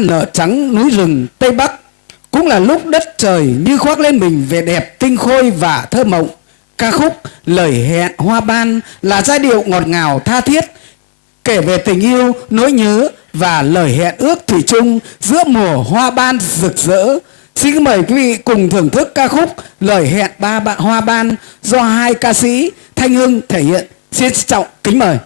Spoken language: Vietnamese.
Nở trắng núi rừng Tây Bắc, cũng là lúc đất trời như khoác lên mình vẻ đẹp tinh khôi và thơ mộng. Ca khúc Lời Hẹn Hoa Ban là giai điệu ngọt ngào tha thiết, kể về tình yêu, nỗi nhớ và lời hẹn ước thủy chung giữa mùa hoa ban rực rỡ. Xin mời quý vị cùng thưởng thức ca khúc Lời Hẹn Hoa Ban do hai ca sĩ Thanh Hưng thể hiện. Xin trọng kính mời.